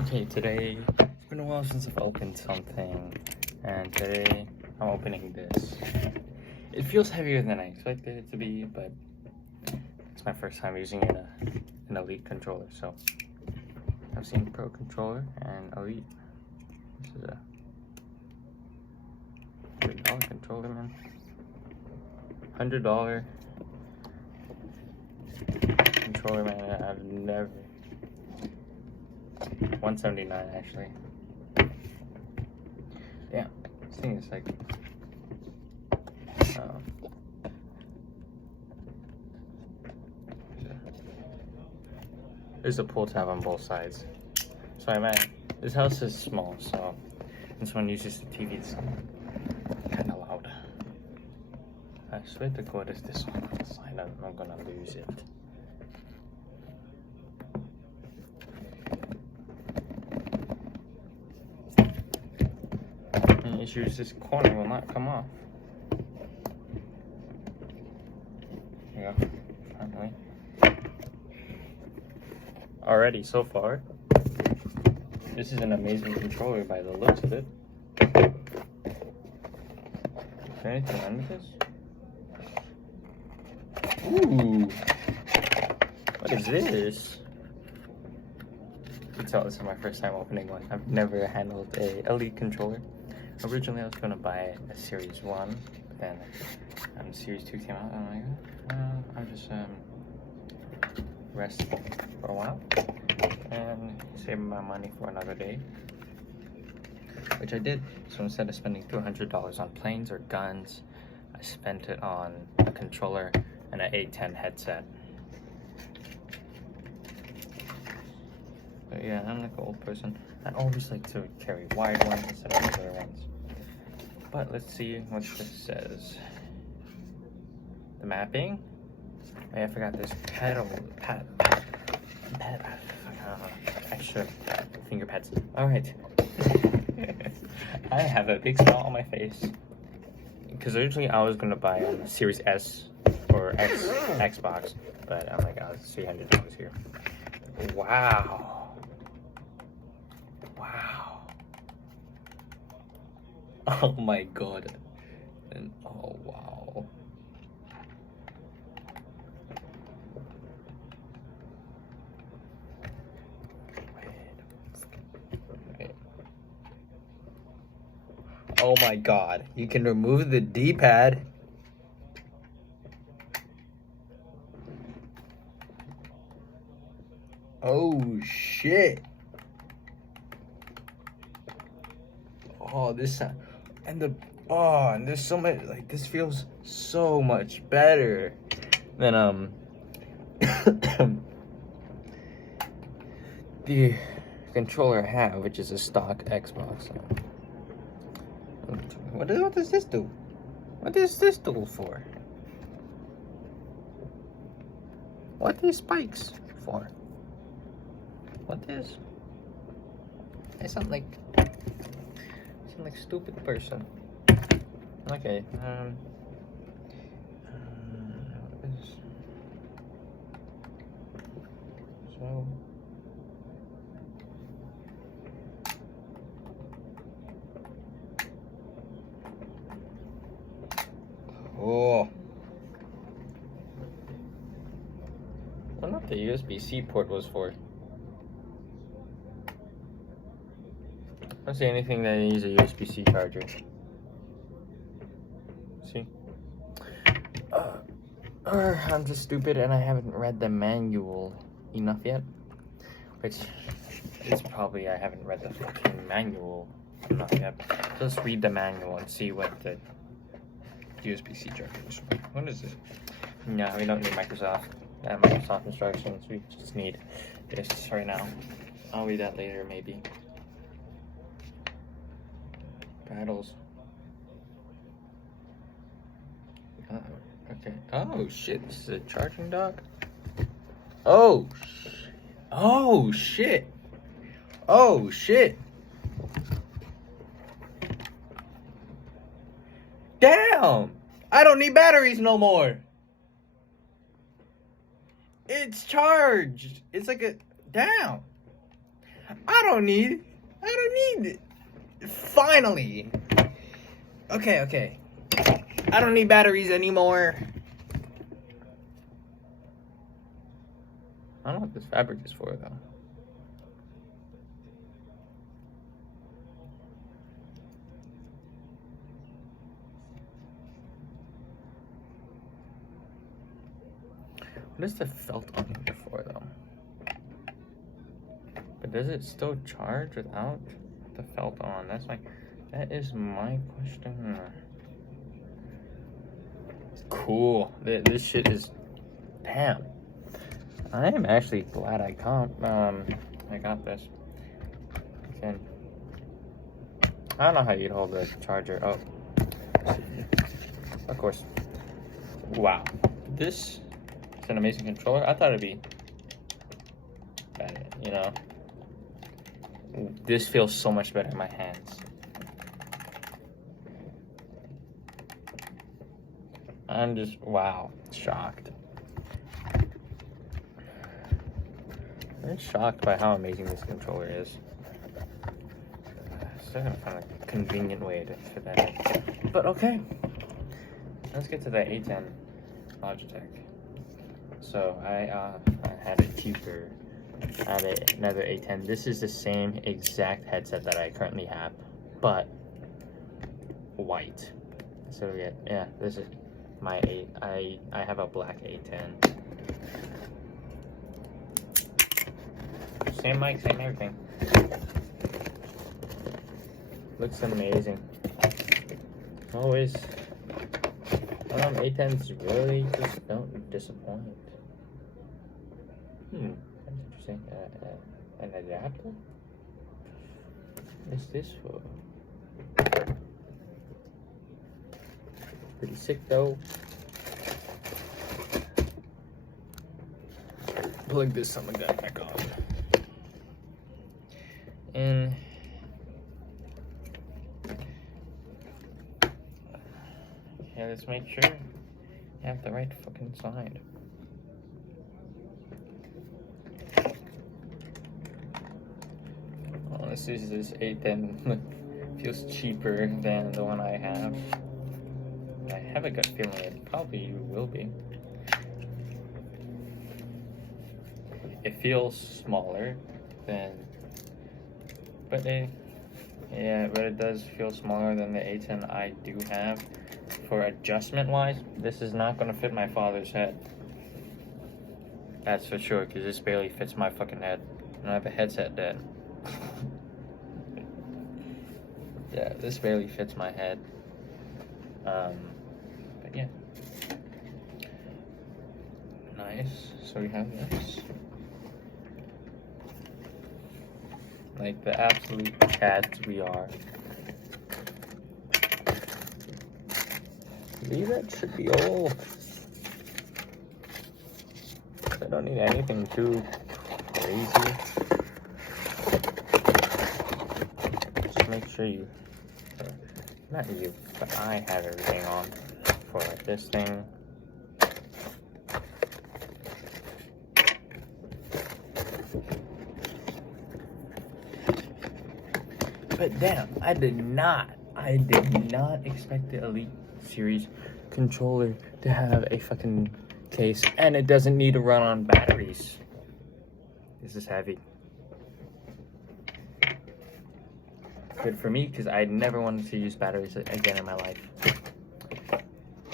Okay, today, it's been a while since I've opened something, and today I'm opening this. It feels heavier than I expected it to be, but it's my first time using an Elite controller, so I've seen Pro controller and Elite. This is a $100 controller, man. $100 controller, man. I've never. $179 actually. Yeah, this thing is like there's a pull tab on both sides. Sorry, man. This house is small, so this one uses the TV. It's kind of loud. I swear to God, it's this one. I'm gonna lose it. Issues, this corner will not come off. There you go. Finally. Already, so far, this is an amazing controller by the looks of it. Is there anything under this? Ooh! What is this? You can tell this is my first time opening one. I've never handled a Elite controller. Originally, I was going to buy a Series 1, but then Series 2 came out, and I'm like, I'll just rest for a while and save my money for another day, which I did. So instead of spending $200 on planes or guns, I spent it on a controller and an A10 headset. But yeah, I'm like an old person. I always like to carry wide ones instead of regular ones. But let's see what this says. The mapping. Oh, I forgot this extra finger pads. Alright. I have a big smile on my face. Because originally I was going to buy a Series S or Xbox. But I'm like, it's $300 here. Wow. Wow. Oh my God. And oh wow. Wait. Oh my God. You can remove the D-pad. Oh shit. Oh, this and there's so much, like, this feels so much better than the controller I have, which is a stock Xbox. What does this do? What is this tool for? What are these spikes for? What is? I sound like a stupid person. Okay. So. Oh. I don't know what the USB-C port was for. I don't see anything that needs a USB-C charger. See? Or I'm just stupid and I haven't read the manual enough yet. Which is probably I haven't read the fucking manual enough yet. So let's read the manual and see what the USB-C charger is. What is this? No, we don't need Microsoft instructions. We just need this right now. I'll read that later, maybe. Paddles. Okay. Oh shit! This is a charging dock. Oh shit! Oh shit! Damn! I don't need batteries no more. It's charged. It's like a damn. I don't need it. Finally. Okay. I don't need batteries anymore. I don't know what this fabric is for, though. What is the felt on here for, though? But does it still charge without the felt on? That is my question. Cool. This shit is, damn. I am actually glad I got this. And I don't know how you'd hold the charger. Oh, of course. Wow, this is an amazing controller. I thought it'd be bad, you know. This feels so much better in my hands. I'm just, wow, shocked. I'm shocked by how amazing this controller is. Still gonna find a convenient way to fit that in. But okay, let's get to the A10 Logitech. So I had it cheaper. I had another A10. This is the same exact headset that I currently have, but white. So yeah, this is my I have a black A10. Same mic, same everything. Looks amazing. Always. A10s really just don't disappoint. That's interesting. An adapter? What is this for? Pretty sick though. Plug this something like that back on. And yeah, let's make sure you have the right fucking side. Well, this A10 feels cheaper than the one I have. I have a gut feeling it probably will be. It feels smaller than, but it does feel smaller than the A10 I do have. For adjustment wise, this is not gonna fit my father's head. That's for sure, because this barely fits my fucking head. And I have a headset dead. Yeah, this barely fits my head. But yeah. Nice. So we have this. Like the absolute cats we are. I believe that should be all. I don't need anything too crazy. Just make sure you, not you, but I have everything on for this thing. But damn, I did not expect the Elite Series controller to have a fucking case, and it doesn't need to run on batteries. This is heavy. Good for me, because I never wanted to use batteries again in my life.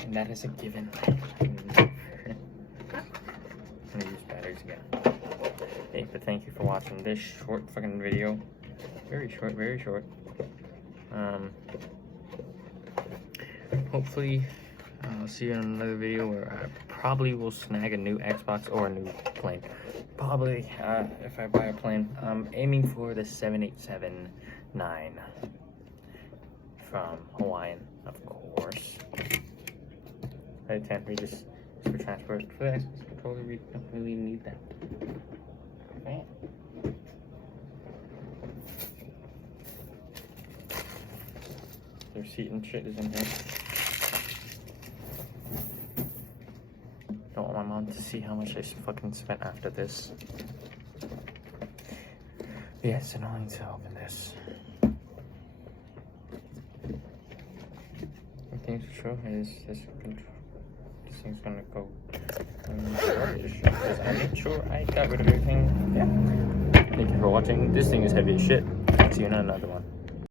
And that is a given. I'm gonna use batteries again. Hey, but thank you for watching this short fucking video. Very short. Hopefully, I'll see you in another video where I probably will snag a new Xbox or a new plane. Probably, if I buy a plane. I'm aiming for the 787-9 from Hawaiian, of course. I attempt we just for transport. For the Xbox controller, we don't really need that. Okay. The receipt and shit is in here. Don't want my mom to see how much I fucking spent after this. Yeah, it's annoying to open this. I think sure is this thing's gonna go rubbish because I made sure I got rid of everything. Yeah. Thank you for watching. This thing is heavy as shit. See you in another one.